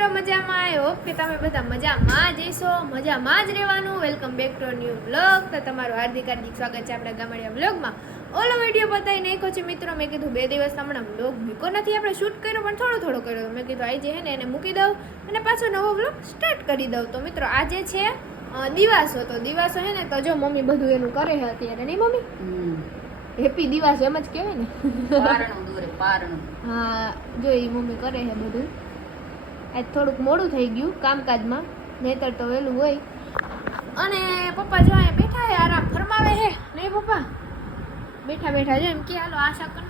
મિત્રો મજામાં. I hope કે તમે બધા મજામાં જ હશો, મજામાં જ રહેવાનું. Welcome back to new vlog. તો તમારું હાર્દિક સ્વાગત છે આપણા ગામડિયા વ્લોગમાં. ઓલો વિડીયો બતાવી નાખ્યો છે મિત્રો. મેં કીધું 2 દિવસ હમણાં વ્લોગ મૂક્યો નથી, આપણે શૂટ કર્યો પણ થોડો કર્યો. મેં કીધું આજે છે ને એને મૂકી દઉં અને પાછો નવો વ્લોગ સ્ટાર્ટ કરી દઉં. તો મિત્રો આજે છે દિવાસો. તો દિવાસો છે ને તો જો મમ્મી બધું એનું કરે છે અત્યારે, નહીં મમ્મી? હેપી દિવાસો એમ જ કહેવાય ને. હા જો એ મમ્મી કરે છે બધું. આજ થોડુંક મોડું થઈ ગયું કામકાજમાં, નહીતર તો વહેલું હોય. અને પપ્પા જો અહીંયા બેઠા છે, આરામ ફરમાવે છે નહીં પપ્પા? બેઠા જો એમ કે હાલો આ શાક કરી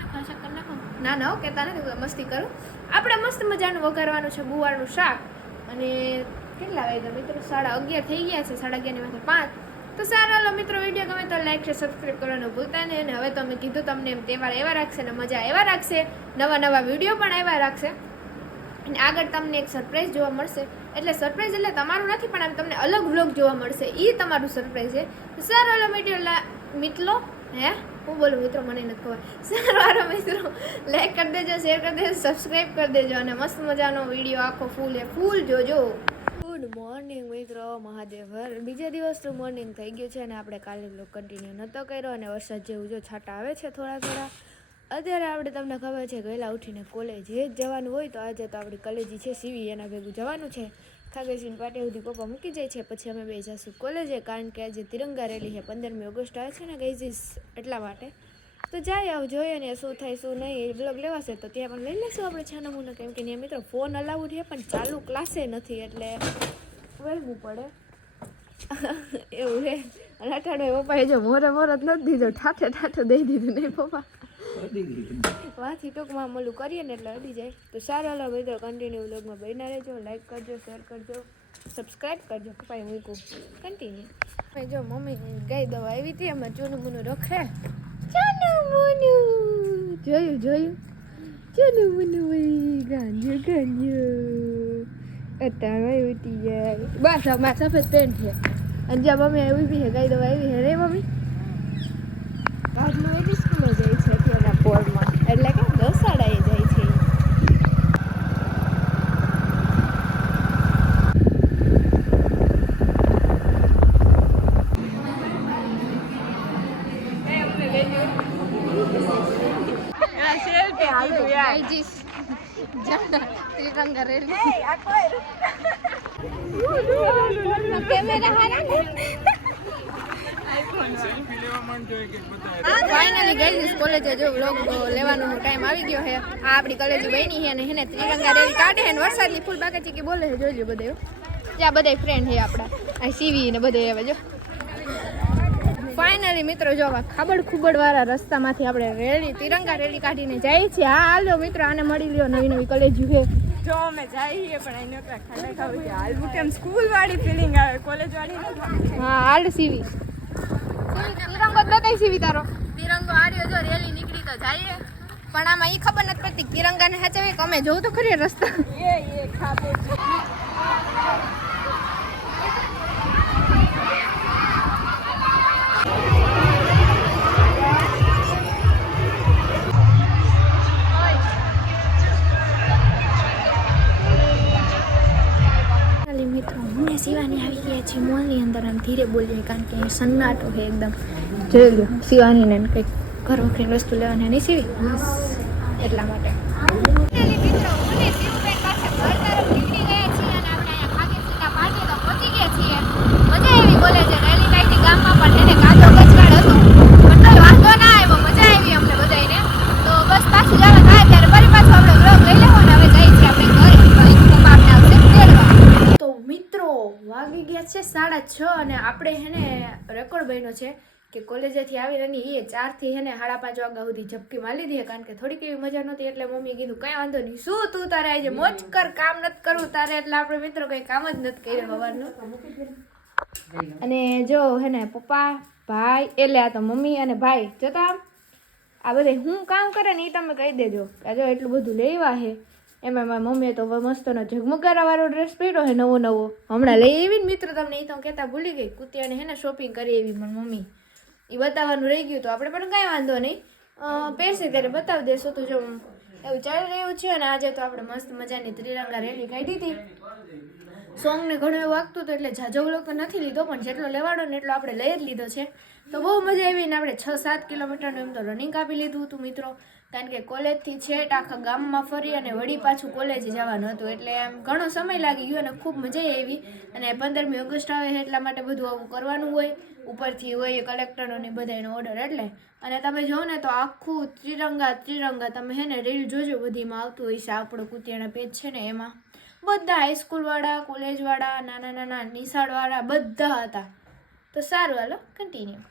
નાખો. ના કહેતા નથી, મસ્તી કરું. આપણે મસ્ત મજાનું વઘારવાનું છે ગુવારનું શાક. અને કેટલા વાગ્યા મિત્રો? 11:30 થઈ ગયા છે, 11:30 તો સારા. હાલો મિત્રો, વિડીયો ગમે તો લાઈક છે, સબસ્ક્રાઈબ કરવાનું ભૂલતા નહીં. અને હવે તો અમે કીધું તમને એમ તહેવાર એવા રાખશે ને મજા એવા રાખશે, નવા વિડીયો પણ એવા રાખશે. અને આગળ તમને એક સરપ્રાઈઝ જોવા મળશે. એટલે સરપ્રાઈઝ એટલે તમારું નથી, પણ આમ તમને અલગ વ્લોગ જોવા મળશે, એ તમારું સરપ્રાઈઝ છે. તો સારો હાલો મિત્રો હું બોલું મિત્રો, મને નથી ખબર. સારો હાલો મિત્રો, લાઈક કરી દેજો, શેર કરી દેજો, સબસ્ક્રાઈબ કરી દેજો. અને મસ્ત મજાનો વિડીયો આખો ફૂલ જોજો. ગુડ મોર્નિંગ મિત્રો, મહાદેવ હર. બીજા દિવસનું મોર્નિંગ થઈ ગયું છે અને આપણે કાલે વ્લોગ કન્ટિન્યુ નહોતો કર્યો. અને વરસાદ જેવું જો છાંટા આવે છે થોડા. અત્યારે આપણે તમને ખબર છે ગયેલા ઉઠીને કોલેજે જ જવાનું હોય. તો આજે તો આપણી કલેજી છે સીવી, એના ભેગું જવાનું છે. ખાગેસીને પાટે સુધી પપ્પા મૂકી જાય છે, પછી અમે બે જઈશું કોલેજે. કારણ કે આજે તિરંગા રેલી છે, 15મી ઓગસ્ટ આવે છે ને ગઈજીસ, એટલા માટે. તો જાય આવ જોઈએ ને શું થાય શું નહીં, એ બ્લોગ લેવાશે તો ત્યાં પણ લઈ લેશું આપણે છાનામુના. કેમ કે ત્યાં મિત્રો ફોન અલાઉડ છે પણ ચાલુ ક્લાસે નથી, એટલે વહેવું પડે એવું છે. અને અઠાડો પપ્પાએ જો મોરે જ નથી દીધો, ઠાઠે દઈ દીધું નહીં પપ્પા? વાથી ટૂંકમાં મોલું કરીએ ને એટલે અડી જાય. તો સારા હાલો મિત્રો, કન્ટિન્યુ વ્લોગમાં બન્યા રહેજો. લાઈક કરજો, શેર કરજો, સબસ્ક્રાઈબ કરજો. પપ્પાએ મૂકું કન્ટિન્યુ. જો મમ્મી ગાય દવા આવી હતી, એમાં ચૂનું મુનું રખે. જોયું ચૂનું મુનું ગાંજો અત્યારે ઉઠી જાય. બસ આમાં સફેદ પેન્ટ છે. અને જ્યાં મમ્મી આવી બી છે, ગાય દવા આવી છે રે મમ્મી. આજનું એવી સ્કૂલે જાય છે અત્યારના પોળમાં, એટલે કે 10 શાળાએ જાય છે. ત્રિરંગા રેલી કેમેરા હારા ફાઇનલી ગઈ કોલેજે જો વ્લોગ લેવાનો ટાઈમ આવી ગયો છે. આ આપણી કોલેજ બની છે અને એને ત્રિરંગા રેલી કાઢે છે. વરસાદની ફૂલ બાકી ચીકી બોલે છે, જોઈ લો બધે. ત્યાં બધા ફ્રેન્ડ છે આપણા, આ સીવી ને બધે આવે જો. ફાઇનલી મિત્રો જો ખાબડ વાળા રસ્તામાંથી આપણે રેલી તિરંગા રેલી કાઢીને જાય છે. હા હાલો મિત્રો, આને મળી લ્યો, નવી કોલેજ છે. જો અમે જઈએ પણ અહીં નકરા ખાડા ખાવું છે. હાલવું કેમ સ્કૂલ વાળી ફિલિંગ આવે, કોલેજ વાળી નથી. હા હાલ સીવી તિરંગો જ બતાવી સીવી તારો તિરંગો આર્યો જો રેલી નીકળી તો જઈએ. પણ આમાં ઈ ખબર નથી પડતી તિરંગાને સાચવે કે અમે જોઉં તો ખરી રસ્તા. એ ખાબે મિત્રો મને શિવાની આવી ગયા છે મોલની અંદર. આમ ધીરે બોલીએ કારણ કે સન્નાટો છે એકદમ. જોઈ લો શિવાનીને કંઈક ઘર વખરીની વસ્તુ લેવાની નહીં સીવી, એટલા માટે. મજા એવી બોલે છે રેલી કાઢી ગામમાં, પણ એને કાદો કચરાડ હતું પણ વાંધો ના આવ્યો, મજા આવી અમને બધાને. તો બસ પાછું જવા થાય ત્યારે ફરી પાછું આપણે વ્લોગ લઈ લેવો ને હવે જઈએ છીએ આપણે ઘરે. આપણે આવશે તેડવા. તો મિત્રો વાગી ગયા છે 6:30 અને આપણે હેને રેકોર્ડ બન્યો છે કે કોલેજેથી આવીને એ 4 થી હેને 5:30 વાગ્યા સુધી ઝપકી મારી લીધી. કારણ કે થોડીક એવી મજા નહોતી, એટલે મમ્મીએ કીધું કાંઈ વાંધો નહીં, શું તું તારે આજે મોજ કર, કામ નથી કરવું તારે. એટલે આપણે મિત્રો કંઈ કામ જ નથી કર્યું સવારનું. અને જો હે ને પપ્પા ભાઈ એટલે આ તો મમ્મી અને ભાઈ જતા આ બધા હું કામ કરે ને એ તમે કહી દેજો. જો એટલું બધું લેવા છે. એમાં મારી મમ્મીએ તો મસ્તનો ઝગમગારાવાળો ડ્રેસ પહેર્યો છે નવો હમણાં લઈ આવી ને મિત્રો. તમને એ તો કહેતા ભૂલી ગઈ, કુતિયાને હે ને શોપિંગ કરી એવી પણ મમ્મી એ બતાવવાનું રહી ગયું. તો આપણે પણ કાંઈ વાંધો નહીં, પહેરશે ત્યારે બતાવી દેશો. તો જો એવું ચાલી રહ્યું છે. અને આજે તો આપણે મસ્ત મજાની ત્રિરંગા રેલી કાઢી હતી. સોંગને ઘણું એવું વાગતું હતું એટલે જાજો વ્લોગ તો નથી લીધો, પણ જેટલો લેવાનો ને એટલો આપણે લઈ જ લીધો છે. તો બહુ મજા આવી ને આપણે 6-7 કિલોમીટરનું એમ તો રનિંગ કાપી લીધું હતું મિત્રો, કારણ કે કોલેજથી છેટ આખા ગામમાં ફરી અને વળી પાછું કોલેજ જવાનું હતું, એટલે આમ ઘણો સમય લાગી ગયો અને ખૂબ મજા આવી. અને 15મી ઓગસ્ટ આવે છે એટલા માટે બધું આવું કરવાનું હોય, ઉપરથી હોય કલેક્ટરનો ને બધાનો ઓર્ડર એટલે. અને તમે જો ને તો આખું ત્રિરંગા તમે હે ને રીલ જોજો, બધીમાં આવતું હોય છે. આપણો કુતિયાણા પેજ છે ને એમાં બધા હાઈસ્કૂલવાળા, કોલેજવાળા, નાના નિશાળવાળા બધા હતા. તો સારું, હાલો કન્ટિન્યુ.